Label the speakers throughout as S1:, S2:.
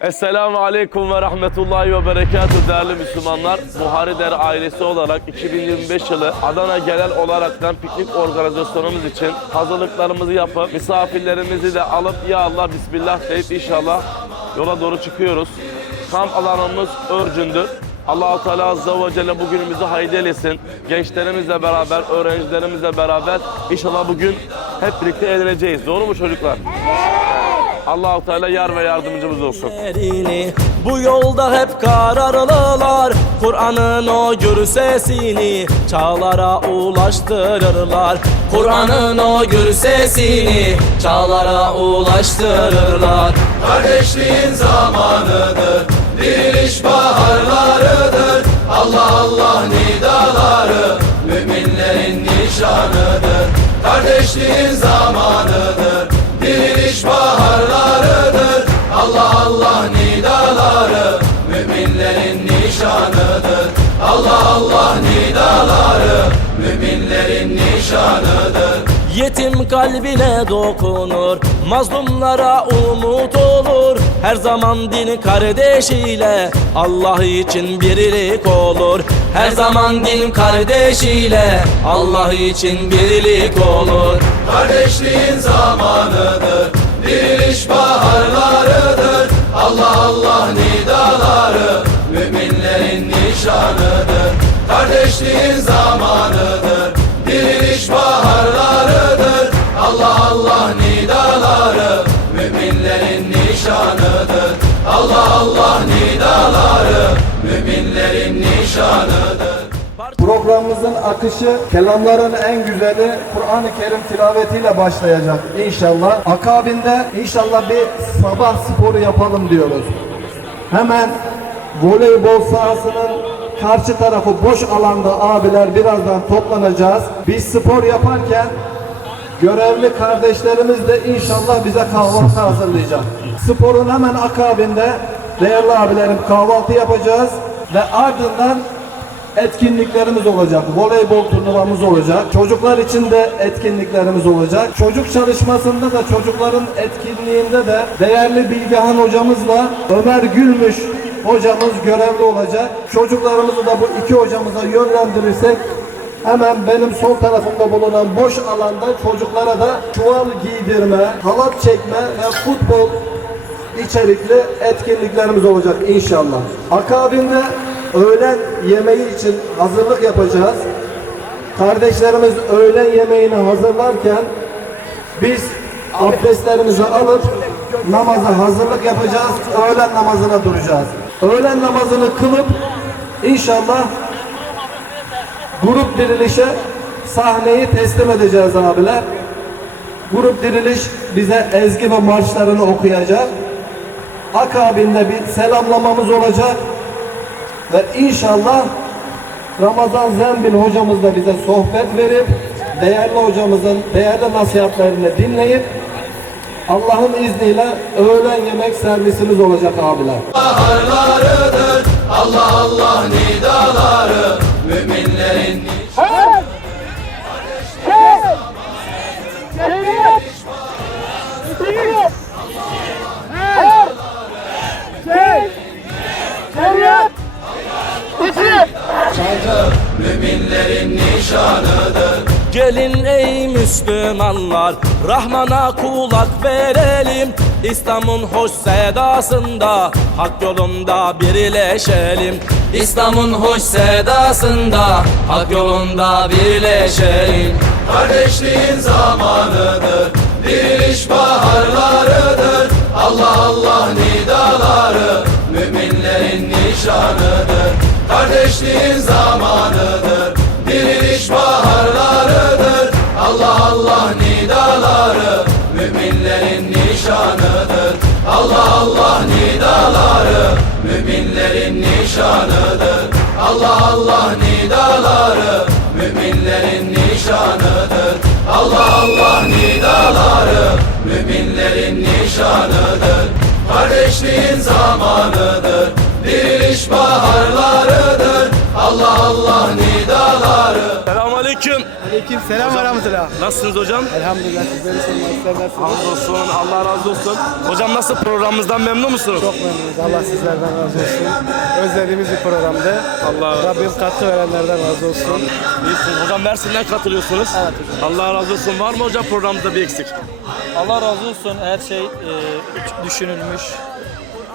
S1: Esselamu Aleyküm ve Rahmetullahi ve Berekatuhu değerli Müslümanlar. Buhari ailesi olarak 2025 yılı Adana genel olaraktan piknik organizasyonumuz için hazırlıklarımızı yapıp misafirlerimizi de alıp ya Allah Bismillah deyip inşallah yola doğru çıkıyoruz. Kamp alanımız Örcün'dür. Allah-u Teala Azze ve Celle bugünümüzü hayırlı eylesin. Gençlerimizle beraber, öğrencilerimizle beraber inşallah bugün hep birlikte eğleneceğiz. Doğru mu çocuklar? Allah-u Teala yar ve yardımcımız olsun.
S2: Bu yolda hep kararlılar. Kur'an'ın o gür sesini Çağlara ulaştırırlar. Kur'an'ın o gür sesini Çağlara ulaştırırlar.
S3: Kardeşliğin zamanıdır Diriliş baharlarıdır. Allah Allah nidaları Müminlerin nişanıdır. Kardeşliğin zamanıdır Diriliş baharlarıdır. Allah Allah nidaları Müminlerin nişanıdır. Allah Allah nidaları Müminlerin nişanıdır.
S2: Yetim kalbine dokunur Mazlumlara umut olur. Her zaman din kardeşiyle Allah için birlik olur. Her zaman din kardeşiyle Allah için birlik olur
S3: Kardeşliğin zamanıdır Diriliş baharlarıdır. Allah Allah nidaları Müminlerin nişanıdır. Kardeşliğin zamanıdır Diriliş baharlarıdır. Allah Allah nidaları Müminlerin nişanıdır
S4: Programımızın akışı kelamların en güzeli Kur'an-ı Kerim tilavetiyle başlayacak inşallah. Akabinde inşallah bir sabah sporu yapalım diyoruz. Hemen voleybol sahasının karşı tarafı boş alanda abiler birazdan toplanacağız. Biz spor yaparken görevli kardeşlerimiz de inşallah bize kahvaltı hazırlayacak. Sporun hemen akabinde değerli abilerim kahvaltı yapacağız ve ardından etkinliklerimiz olacak. Voleybol turnuvamız olacak. Çocuklar için de etkinliklerimiz olacak. Çocuk çalışmasında da çocukların etkinliğinde de değerli Bilgehan hocamızla Ömer Gülmüş hocamız görevli olacak. Çocuklarımızı da bu iki hocamıza yönlendirirsek Hemen benim sol tarafımda bulunan boş alanda çocuklara da çuval giydirme, halat çekme ve futbol içerikli etkinliklerimiz olacak inşallah. Akabinde öğlen yemeği için hazırlık yapacağız. Kardeşlerimiz öğlen yemeğini hazırlarken biz abdestlerimizi alıp namaza hazırlık yapacağız. Öğlen namazına duracağız. Öğlen namazını kılıp inşallah grup dirilişe sahneyi teslim edeceğiz abiler. Grup diriliş bize ezgi ve marşlarını okuyacak. Akabinde bir selamlamamız olacak. Ve inşallah Ramazan Zembil hocamız da bize sohbet verip değerli hocamızın değerli nasihatlerini dinleyip Allah'ın izniyle öğlen yemek servisimiz olacak abiler.
S3: Allah Allah nidaları nişanı Müminlerin nişanıdır.
S2: Gelin ey Müslümanlar Rahman'a kulak verelim. İslam'ın hoş sedasında Hak yolunda birleşelim. İslam'ın hoş sedasında Hak yolunda birleşelim.
S3: Kardeşliğin zamanıdır Diriliş baharlarıdır. Allah Allah nidaları Müminlerin nişanıdır Kardeşliğin zamanıdır Diriliş baharlarıdır. Allah Allah nidaları Müminlerin nişanıdır. Allah Allah nidaları Müminlerin nişanıdır. Allah Allah nidaları Müminlerin nişanıdır. Allah Allah nidaları Müminlerin nişanıdır Kardeşliğin zamanıdır Diriliş baharlarıdır. Allah Allah nidaları
S1: Selamünaleyküm. aleyküm.
S5: Aleyküm selam ve rahmetullah.
S1: Nasılsınız hocam?
S5: Elhamdülillah sizleri sormak ister misiniz?
S1: Hamdolsun, Allah razı olsun. Hocam nasıl programımızdan memnun musunuz?
S5: Çok memnunuz. Allah sizlerden razı olsun. Özlediğimiz bir programdı.
S1: Allah razı
S5: Rabbim katkı verenlerden razı olsun.
S1: İyisiniz. Hocam Mersin'den katılıyorsunuz.
S5: Evet
S1: Allah razı olsun. Var mı hocam programımızda bir eksik?
S6: Allah razı olsun. Her şey e, düşünülmüş.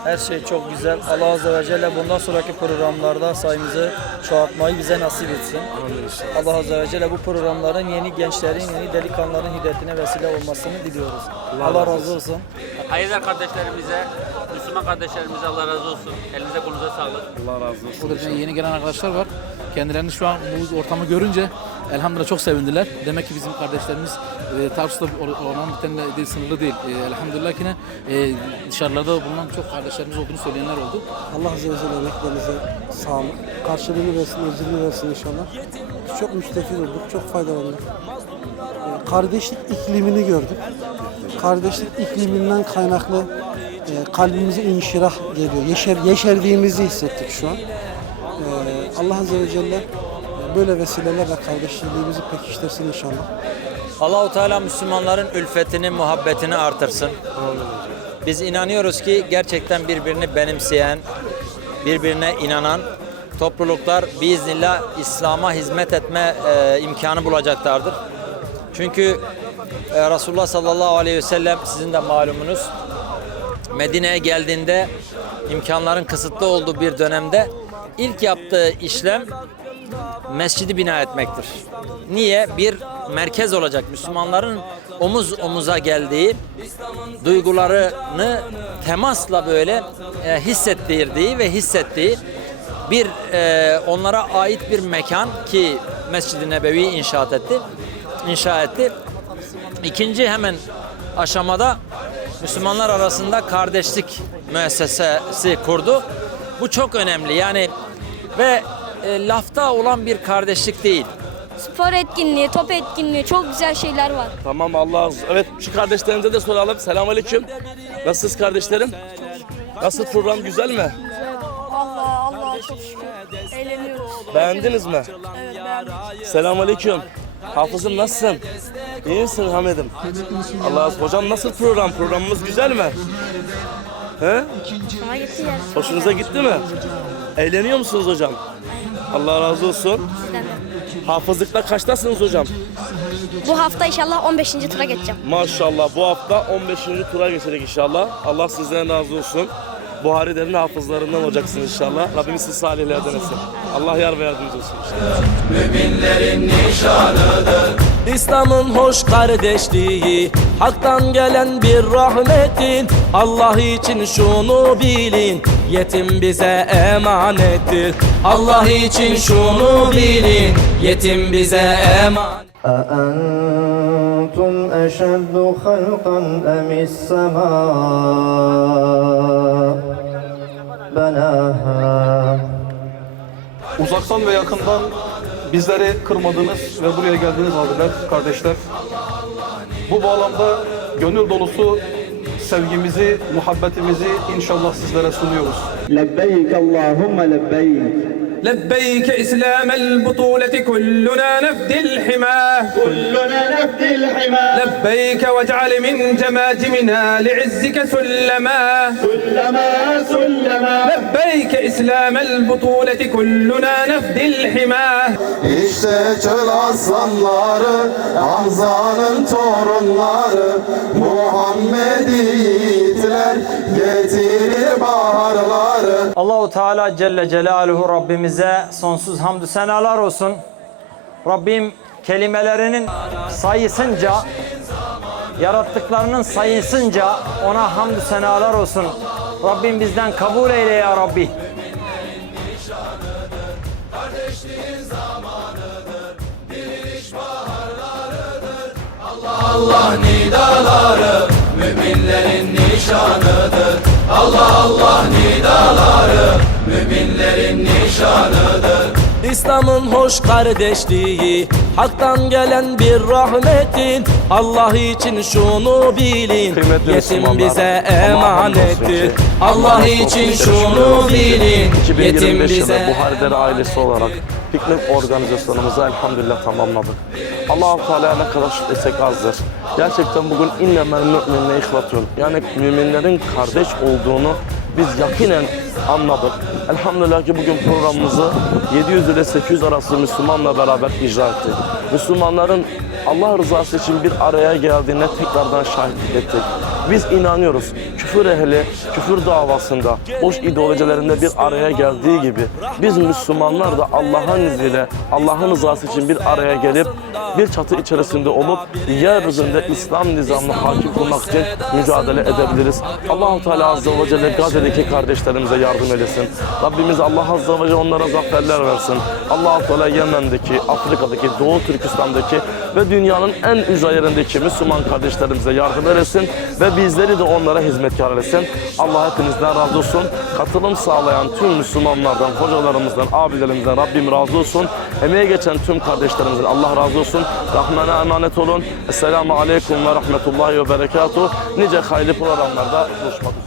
S6: Her şey çok güzel. Allah Azze ve Celle bundan sonraki programlarda sayımızı çoğaltmayı bize nasip etsin. Allah Azze ve Celle bu programların yeni gençlerin, yeni delikanlıların hidayetine vesile olmasını diliyoruz. Allah razı olsun.
S7: Hayırlar kardeşlerimize, Müslüman kardeşlerimize Allah razı olsun. Elinize kolunuza sağlık.
S1: Allah razı olsun.
S8: Burada yeni gelen arkadaşlar var. Kendilerini şu an bu ortamı görünce elhamdülillah çok sevindiler. Demek ki bizim kardeşlerimiz e, Tarsus'ta olan bitenle değil, sınırlı değil. E, elhamdülillah yine e, dışarılarda bulunan çok kardeşlerimiz olduğunu söyleyenler oldu.
S5: Allah Azze ve Celle emeklerinize sağlık. Karşılığını versin, ecrini versin inşallah. Çok müstefid olduk, çok faydalandık. Ee, Kardeşlik iklimini gördük. Kardeşlik ikliminden kaynaklı e, kalbimize inşirah geliyor. Yeşer, yeşerdiğimizi hissettik şu an. Ee, Allah Azze ve Celle e, böyle vesilelerle kardeşliğimizi pekiştirsin inşallah.
S6: Allahu Teala Müslümanların ülfetini, muhabbetini artırsın. Biz inanıyoruz ki gerçekten birbirini benimseyen, birbirine inanan topluluklar biiznillah İslam'a hizmet etme e, imkanı bulacaklardır. Çünkü e, Resulullah sallallahu aleyhi ve sellem sizin de malumunuz Medine'ye geldiğinde imkanların kısıtlı olduğu bir dönemde ilk yaptığı işlem mescidi bina etmektir. Niye? Bir merkez olacak. Müslümanların omuz omuza geldiği, duygularını temasla böyle e, hissettirdiği ve hissettiği bir e, onlara ait bir mekan ki Mescid-i Nebevi inşaat etti. inşa etti. İkinci hemen aşamada Müslümanlar arasında kardeşlik müessesesi kurdu. Bu çok önemli. Yani ve e, lafta olan bir kardeşlik değil.
S9: Spor etkinliği, top etkinliği çok güzel şeyler var.
S1: Tamam Allah razı olsun. Evet şu kardeşlerimize de soralım. Selamünaleyküm. Nasılsınız kardeşlerim? Nasıl program güzel mi?
S9: Allah Allah çok şükür. Eğleniyoruz.
S1: Beğendiniz mi?
S9: Evet beğendim.
S1: Selamünaleyküm. Hafızım nasılsın? İyi misin Hamid'im? Allah razı olsun. Hocam nasıl program? Programımız güzel mi? He? Hoşunuza gitti mi? Eğleniyor musunuz hocam? Allah razı olsun. Hafızlıkta kaçtasınız hocam?
S9: Bu hafta inşallah 15. tura geçeceğim.
S1: Maşallah bu hafta 15. tura geçecek inşallah. Allah sizden razı olsun. Buhari derin hafızlarından olacaksınız inşallah. Rabbimiz sizi salihlerden etsin. Allah yar ve yardımcınız olsun inşallah.
S3: Müminlerin nişanıdır
S2: İslam'ın hoş kardeşliği Hak'tan gelen bir rahmetin Allah için şunu bilin Yetim bize emanettir Allah için şunu bilin Yetim bize emanet
S10: أأنتم أشد خلقا أم السماء بناها
S11: Uzaktan ve yakından bizleri kırmadınız ve buraya geldiniz abiler, kardeşler. Bu bağlamda gönül dolusu sevgimizi, muhabbetimizi inşallah sizlere sunuyoruz.
S10: لبيك اللهم لبيك
S5: لبيك إسلام البطولة كلنا نفدي الحماة.
S10: كلنا نفدي الحمى
S5: لبيك واجعل من جماجمنا لعزك سلما.
S10: كلما سلما.
S5: لبيك إسلام البطولة كلنا نفدي الحماة.
S3: İşte çöl aslanları Hamza'nın torunları Muhammed'i yiğitler Getirir baharları
S6: Allahu Teala Celle Celaluhu Rabbimize sonsuz hamdü senalar olsun. Rabbim kelimelerinin sayısınca, yarattıklarının sayısınca ona hamdü senalar olsun. Rabbim bizden kabul eyle ya Rabbi.
S3: Allah nidaları Müminlerin nişanıdır Allah Allah nidaları Müminlerin nişanıdır.
S2: İslam'ın hoş kardeşliği Hak'tan gelen bir rahmetin. Allah için şunu bilin
S1: Kıymetli
S2: Yetim bize emanettir. Allah için şunu bilin Yetim
S1: 2025 yılı
S2: bize
S1: Buhari Dere ailesi olarak piknik organizasyonumuzu elhamdülillah tamamladık. Allah-u Teala'ya ne kadar şükretsek azdır. Gerçekten bugün innemel müminne ihvatun. Yani müminlerin kardeş olduğunu biz yakinen anladık. Elhamdülillah ki bugün programımızı 700 ile 800 arası Müslümanla beraber icra ettik. Müslümanların Allah rızası için bir araya geldiğine tekrardan şahitlik ettik. Biz inanıyoruz. Küfür ehli, küfür davasında, boş ideolojilerinde bir araya geldiği gibi biz Müslümanlar da Allah'ın izniyle, Allah'ın rızası için bir araya gelip bir çatı içerisinde olup yeryüzünde İslam nizamını hakim kılmak için mücadele edebiliriz. Allahu Teala Azze ve Celle Gazze'deki kardeşlerimize yardım eylesin. Rabbimiz Allah Azze ve Celle onlara zaferler versin. Allahu Teala Yemen'deki, Afrika'daki, Doğu Türkistan'daki ve dünyanın en ücra yerindeki Müslüman kardeşlerimize yardım eylesin ve bizleri de onlara hizmetkar eylesin. Allah hepinizden razı olsun. Katılım sağlayan tüm Müslümanlardan, hocalarımızdan, abilerimizden Rabbim razı olsun. Emeğe geçen tüm kardeşlerimizden Allah razı olsun. Rahmana emanet olun. Esselamu Aleyküm ve Rahmetullahi ve Berekatuhu. Nice hayırlı programlarda buluşmak üzere.